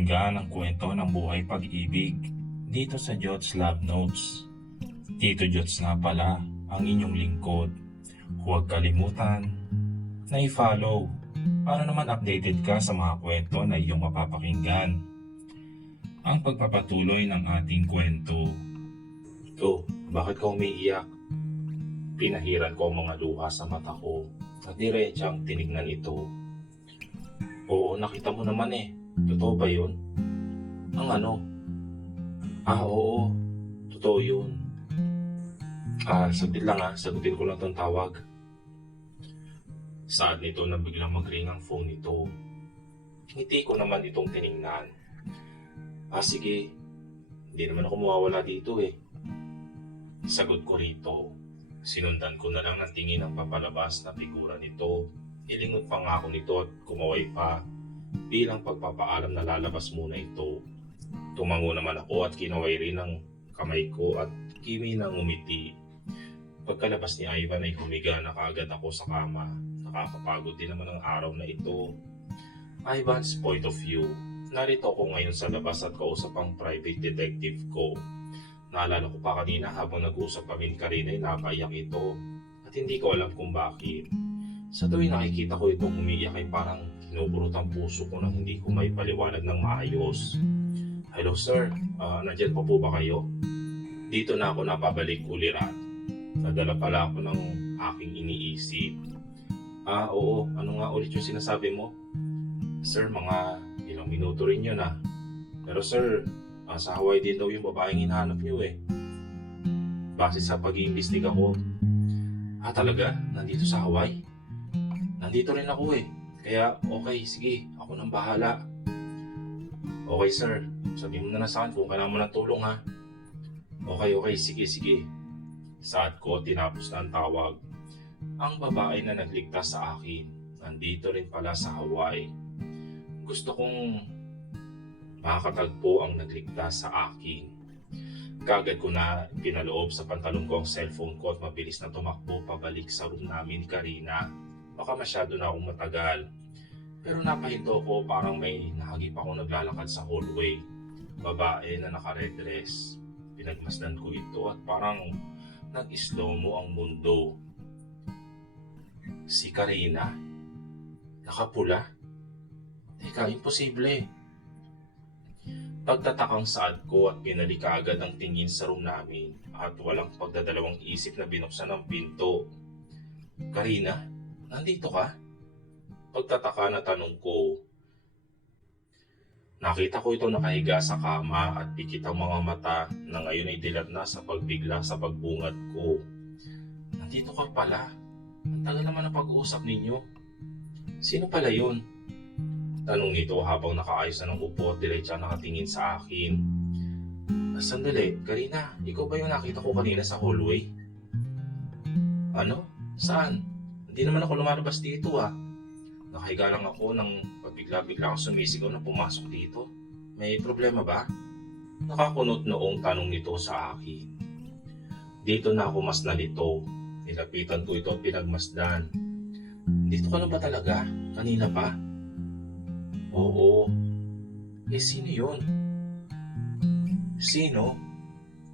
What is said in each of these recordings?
pakinggan ang kwento ng buhay pag-ibig dito sa Jots Love Notes. Tito Jots nga pala ang inyong lingkod. Huwag kalimutan na i-follow para naman updated ka sa mga kwento na iyong mapapakinggan. Ang pagpapatuloy ng ating kwento. Oh, bakit ka umiiyak? Pinahiran ko ang mga luha sa mata ko at diretsang tinignan ito. Oo, nakita mo naman eh. Totoo ba yun? Ang ano? Oo. Totoo yun. Saglit lang sagutin ko lang tong tawag. Saad nito na biglang mag-ring ang phone nito. Ngiti ko naman itong tiningnan. Sige. Hindi naman ako mawawala dito eh. Sagot ko rito. Sinundan ko na lang ng tingin ang papalabas na figura nito. Ilingot pa nga ako nito at kumaway pa. Bilang pagpapaalam na lalabas muna ito. Tumango naman ako at kinaway rin ang kamay ko at kimi nang umiti. Pagkalabas ni Ivan ay humiga na kaagad ako sa kama. Nakakapagod din naman ang araw na ito. Ivan's point of view. Narito ako ngayon sa labas at kausap ang private detective ko. Naalala ko pa kanina habang nag-usap kami ni Karina ay napaiyak ito. At hindi ko alam kung bakit. Sa tuwing nakikita ko itong umiiyak ay parang kinukurot ang puso ko nang hindi ko may paliwanag ng maayos. Hello sir, nandyan pa po ba kayo? Dito na ako napabalik ulirat. Nadala pala ako ng aking iniisip. Oo, ano nga ulit yung sinasabi mo? Sir, mga ilang minuto rin yun Pero sir, sa Hawaii din daw yung babaeng hinahanap niyo eh. Base sa pag-iimbestiga ko. Talaga? Nandito sa Hawaii? Nandito rin ako eh. Kaya okay, sige, ako nang bahala. Okay sir, sabihin mo na sa akin kung kailangan mo ng tulong Okay, sige. Saad ko, tinapos na ang tawag. Ang babae na nagligtas sa akin, nandito rin pala sa Hawaii. Gusto kong makakatagpo ang nagligtas sa akin. Kagad ko na pinaloob sa pantalon ko ang cellphone ko at mabilis na tumakbo pabalik sa room namin ni Karina. Baka masyado na akong matagal. Pero napahinto ko parang may nahagip ako naglalakad sa hallway. Babae na naka-red dress. Pinagmasdan ko ito at parang nag-slow mo ang mundo. Si Karina? Nakapula? Teka, imposible. Pagtatakang saad ko at pinalik agad ang tingin sa room namin at walang pagdadalawang isip na binuksan ang pinto. Karina? Nandito ka? Pagtataka na tanong ko. Nakita ko ito nakahiga sa kama at pikit ang mga mata na ngayon ay dilat na sa pagbigla sa pagbungad ko. Nandito ka pala. Ang tagal naman ang pag-uusap ninyo. Sino pala yun? Tanong nito habang nakaayos na ng upo at diretsa nakatingin sa akin. Sandali, Karina, ikaw ba yung nakita ko kanina sa hallway? Ano? Saan? Hindi naman ako lumalabas dito Nakahiga lang ako nang pabigla-bigla akong sumisigaw na pumasok dito. May problema ba? Nakakunot noong tanong nito sa akin. Dito na ako mas nalito. Nilapitan ko ito at pinagmasdan. Dito ka na ba talaga? Kanina pa? Oo. Sino yun? Sino?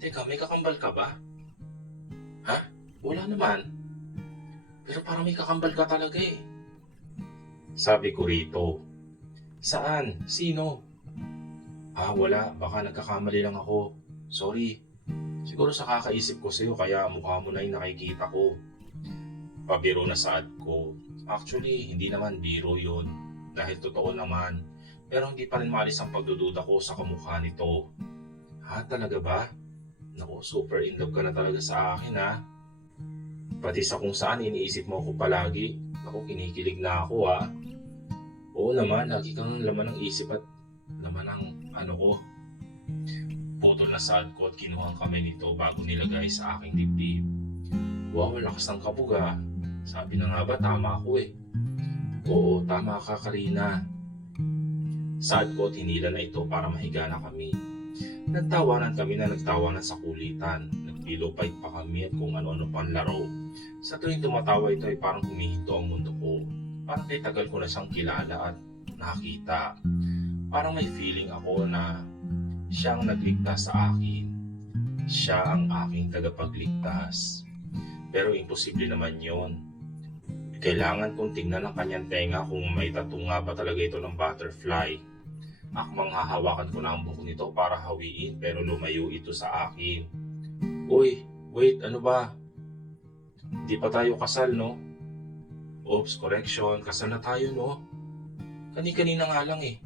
Teka, may kakambal ka ba? Wala naman. Pero parang may kakambal ka talaga eh. Sabi ko rito. Saan? Sino? Wala. Baka nagkakamali lang ako. Sorry. Siguro sa kakaisip ko sa'yo kaya mukha mo na yung nakikita ko. Pabiro na saad ko. Actually, hindi naman biro yun. Dahil totoo naman. Pero hindi pa rin maalis ang pagdududa ko sa kamukha nito. Talaga ba? Naku, super in love ka na talaga sa akin Pati sa kung saan iniisip mo ako palagi. Naku, kinikilig na ako Oo naman, lagi kang laman ng isip at laman ng ko. Putol na saad ko at kinuha ang kamay nito bago nilagay sa aking dibdib. Wow, lakas ng kabog Sabi na nga ba, tama ako eh. Oo, tama ka Karina. Saad ko at hinila na ito para mahiga na kami. Nagtawanan kami na nagtawanan sa kulitan. Pillow fight pa kami at kung ano-ano pang laro. Sa tuwing tumatawa ito ay parang humihinto ang mundo ko. Parang kay tagal ko na siyang kilala at nakita. Parang may feeling ako na siya ang nagligtas sa akin. Siya ang aking tagapagligtas. Pero imposible naman yon. Kailangan kong tingnan ang kanyang tenga kung may tattoo nga ba talaga ito ng butterfly. Akmang hahawakan ko na ang buhok nito para hawiin pero lumayo ito sa akin. Uy, wait, ano ba? Di pa tayo kasal, no? Oops, correction, kasal na tayo, no? Kani-kanina nga lang eh.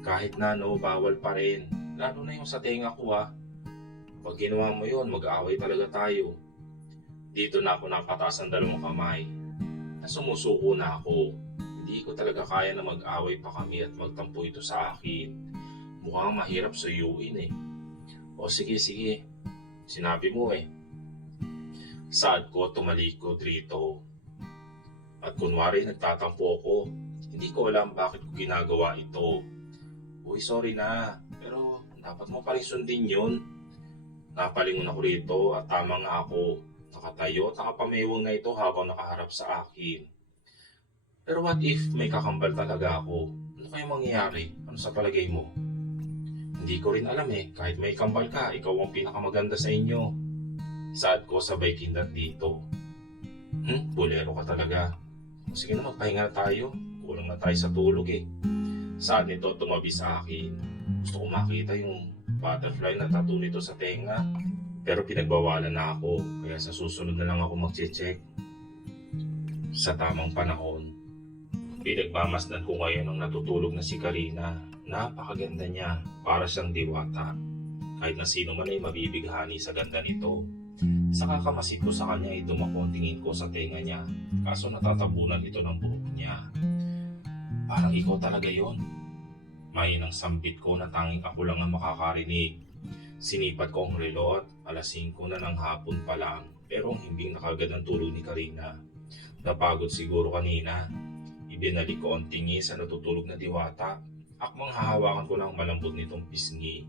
Kahit na, no, bawal pa rin. Lalo na yung sa tenga ko, ah. Pag ginawa mo yun, mag-aaway talaga tayo. Dito na ako napataas ang dalawang kamay. Sumusuko na ako. Hindi ko talaga kaya na mag-away pa kami at magtampo ito sa akin. Mukhang mahirap suyuin eh. O sige, sinabi mo eh. Saad ko tumalikod rito. At kunwari nagtatampo ako. Hindi ko alam bakit ko ginagawa ito. Uy, sorry na. Pero dapat mo pa rin sundin yun. Napalingon ako rito at tama nga ako. Nakatayo at nakapamewang na ito habang nakaharap sa akin. Pero what if may kakambal talaga ako? Ano kaya mangyayari? Ano sa palagay mo? Hindi ko rin alam eh. Kahit may kambal ka, ikaw ang pinakamaganda sa inyo. Saad ko sabay kindat dito. Bulero ka talaga. Sige na, magpahinga na tayo. Kulang na tayo sa tulog eh. Saad nito tumabi sa akin. Gusto ko makita yung butterfly na tattoo nito sa tenga. Pero pinagbawalan na ako, kaya sa susunod na lang ako mag-check. Sa tamang panahon, pinagmamasdan ko ngayon ang natutulog na si Karina. Napakaganda niya, para siyang diwata. Kahit na sino man ay mabibighani sa ganda nito. Sa kakamasid ko sa kanya ay dumako ang tingin ko sa tenga niya, kaso natatabunan ito ng buhok niya. Parang ikaw talaga yon. May nang sambit ko na tanging ako lang ang makakarinig. Sinipat ko ang relo at alas 5 na ng hapon pa lang, pero himbing nakagad ang tulog ni Karina. Napagod siguro kanina. Ibinalik ko ang tingin sa natutulog na diwata. Akmang hahawakan ko ng malambot nitong pisngi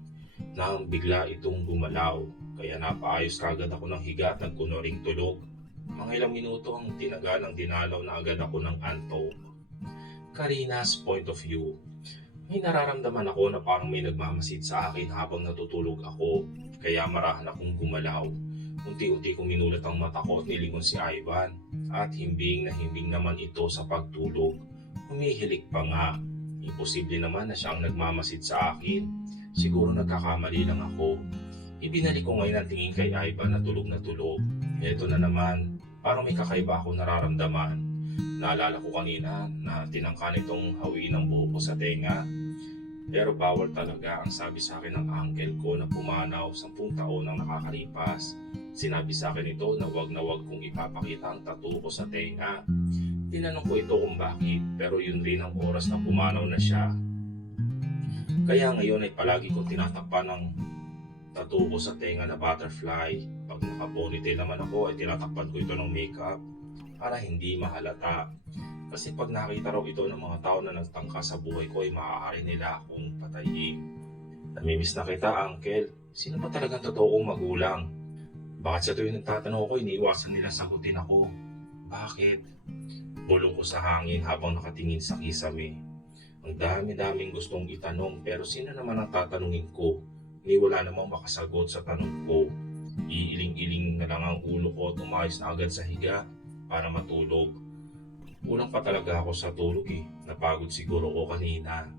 nang bigla itong gumalaw. Kaya napaayos kagad ako ng higa at nagkunwaring tulog. Mga ilang minuto ang tinagal ng dinalaw na agad ako ng antok. Karina's point of view. May nararamdaman ako na parang may nagmamasid sa akin habang natutulog ako, kaya marahan akong gumalaw. Unti-unti kong minulat ang mata ko at nilingon si Ivan, at himbing na himbing naman ito sa pagtulog. Humihilik pa nga. Imposible naman na siya ang nagmamasid sa akin. Siguro nagkakamali lang ako. Ibinalik ko ngayon ang tingin kay Ivan na tulog na tulog. Eto na naman, parang may kakaiba akong nararamdaman. Naalala ko kanina na tinangka nitong hawiin ang buhok ko sa tenga. Pero bawal talaga ang sabi sa akin ng uncle ko na pumanaw 10 taon ang nakakalipas. Sinabi sa akin ito na wag kong ipapakita ang tattoo ko sa tenga. Tinanong ko ito kung bakit, pero yun rin ang oras na pumanaw na siya. Kaya ngayon ay palagi kong tinatakpan ng tattoo ko sa tenga na butterfly. Pag naka-ponytail naman ako ay tinatakpan ko ito ng makeup para hindi mahalata. Kasi pag nakita raw ito ng mga tao na nagtangka sa buhay ko ay maaari nila akong patayin. Namimiss na kita, uncle. Sino ba talagang totoo kong magulang? Bakit sa tuwing nagtatanong ako, iniiwasan nila sagutin ako? Bakit? Bulong ko sa hangin habang nakatingin sa kisame. Ang dami-daming gustong itanong pero sino naman ang tatanungin ko? Ni wala namang makasagot sa tanong ko. Iiling-iling na lang ang ulo ko at umayos na agad sa higa para matulog. Kulang pa talaga ako sa tulog eh. Napagod siguro ko kanina.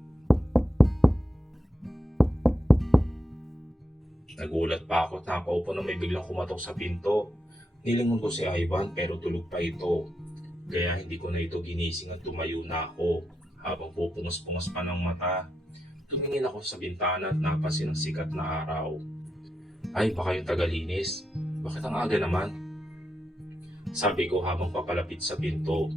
Nagulat pa ako at napaupo na may biglang kumatok sa pinto. Nilingon ko si Ivan pero tulog pa ito. Kaya hindi ko na ito ginising at tumayo na ako. Habang pupungos-pungos pa ng mata, tumingin ako sa bintana at napansin ang sikat na araw. Ay, baka yung tagalinis. Bakit ang aga naman? Sabi ko habang papalapit sa pinto.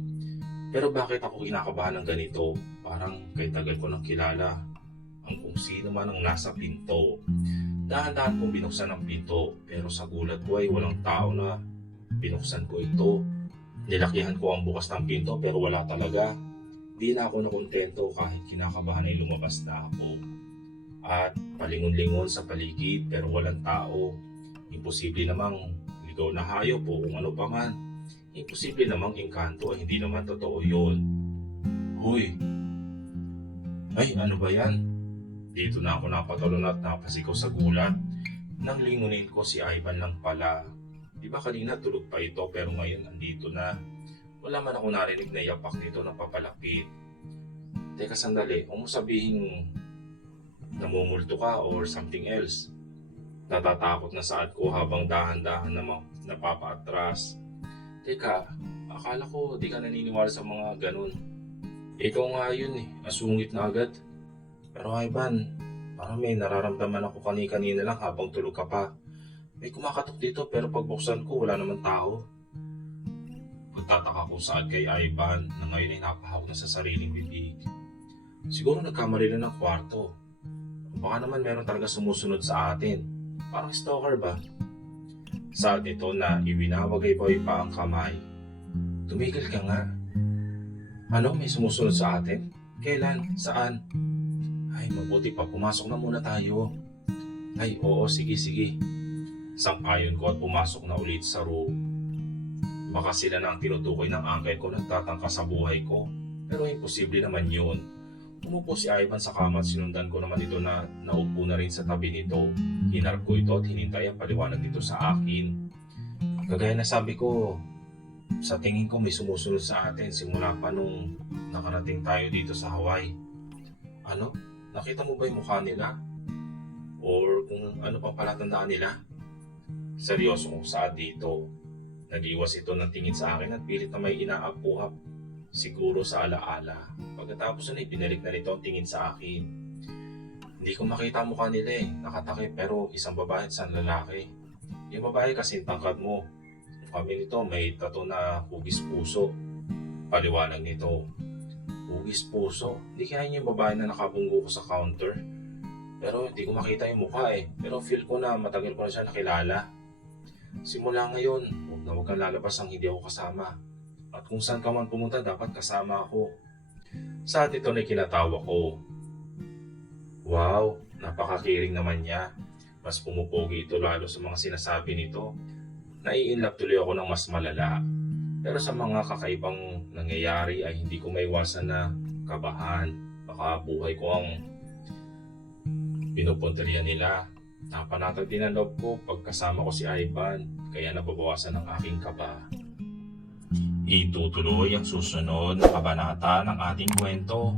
Pero bakit ako kinakabahan ng ganito? Parang kay tagal ko nang kilala ang kung sino man ang nasa pinto. Dahan-dahan kong binuksan ang pinto pero sa gulat ko ay walang tao na binuksan ko ito. Nilakihan ko ang bukas ng pinto pero wala talaga. Di na ako nakontento kahit kinakabahan ay lumabas na ako. At palingon-lingon sa paligid pero walang tao. Imposible namang ligaw na hayop o kung ano pa man. Imposible namang engkanto ay hindi naman totoo yun. Huy! Ay, ano ba yan? Dito na ako napatulon at napasigaw sa gulat. Nang lingunin ko si Ivan lang pala. Di ba kanina tulog pa ito pero ngayon andito na. Wala man ako narinig na yapak nito na papalapit. Teka sandali, kung mo sabihin namumulto ka or something else. Natatakot na saad ko habang dahan-dahan na napapaatras. Teka, akala ko di ka naniniwala sa mga ganun. Ikaw nga yun eh, asungit na agad. Pero Ivan, parang may nararamdaman ako kanina lang habang tulog ka pa. May kumakatok dito pero pagbuksan ko wala naman tao. Pagtataka ko saad kay Ivan na ngayon ay napahawak na sa sariling bibig. Siguro nagkamali lang ng kwarto. O baka naman meron talaga sumusunod sa atin. Parang stalker ba? Saad ito na iwinawagay-boy pa ang kamay. Tumigil ka nga. Ano, may sumusunod sa atin? Kailan? Saan? Ay, mabuti pa, pumasok na muna tayo. Ay, oo, sige. Sang-ayon ko at pumasok na ulit sa room. Baka sila na ang tinutukoy ng uncle ko nagtatangka sa buhay ko. Pero imposible naman yun. Umupo si Ivan sa kama at sinundan ko naman ito na naupo na rin sa tabi nito. Hinarap ko ito at hinintay ang paliwanag nito sa akin. Kagaya na sabi ko, sa tingin ko may sumusunod sa atin simula pa nung nakarating tayo dito sa Hawaii. Ano? Nakita mo ba yung mukha nila? Or kung ano pang palatandaan nila? Seryoso kong saad dito. Nag-iwas ito ng tingin sa akin at pilit na may inaapuhap. Siguro sa alaala. Pagkatapos na binalik na nito ang tingin sa akin. Hindi ko makita ang mukha nila eh. Nakatakip pero isang babae at isang lalaki. Yung babae kasi tangkad mo. Yung kami nito may tato na hugis puso. Paliwanag nito. Hugis puso? Hindi kaya yung babae na nakabunggo ko sa counter. Pero hindi ko makita yung mukha eh. Pero feel ko na matagal ko na siya nakilala. Simula ngayon, huwag kang lalabas ang hindi ako kasama. At kung saan ka man pumunta, dapat kasama ako. Sa ito na kinatawa ko. Wow, napakakiring naman niya. Mas pumupogi ito lalo sa mga sinasabi nito. Nai-inlove tuloy ako ng mas malala. Pero sa mga kakaibang nangyayari ay hindi ko maiwasan na kabahan. Baka buhay ko ang pinupunterian nila. Napanatag din ang loob ko pagkasama ko si Ivan. Kaya nababawasan ang aking kaba. Itutuloy ang susunod na kabanata ng ating kwento.